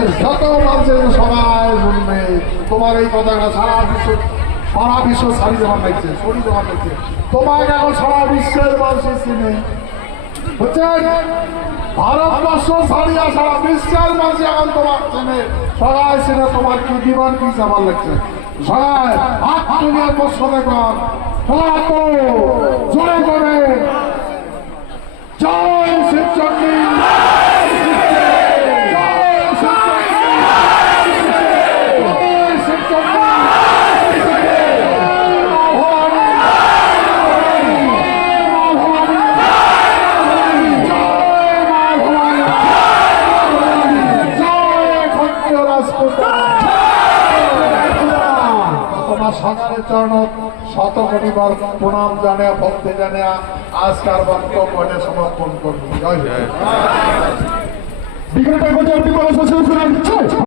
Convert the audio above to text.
দেশের মানুষের সবাই শুনবে তোমার এই কথাটা সারা বিশ্ব সারা বিশ্ব সারি দেওয়ার লাগছে সরি এখন সারা বিশ্বের মানুষের ভারতবর্ষ ছাড়িয়া সারা বিশ্বের মানুষ এখন তোমার চেনে সবাই চেনে তোমার কি কি যাবার লাগছে? সবাই, হাত তুলিয়া প্রশ্ন দেখুন জোরে জয় শিবচন্ডী তোমার সকালের চরণ শত কোটিবার প্রণাম জানিয়া, ভক্তি জানিয়া, আজকার বক্তব্য সমর্পণ করব জয় বিগত বিপদ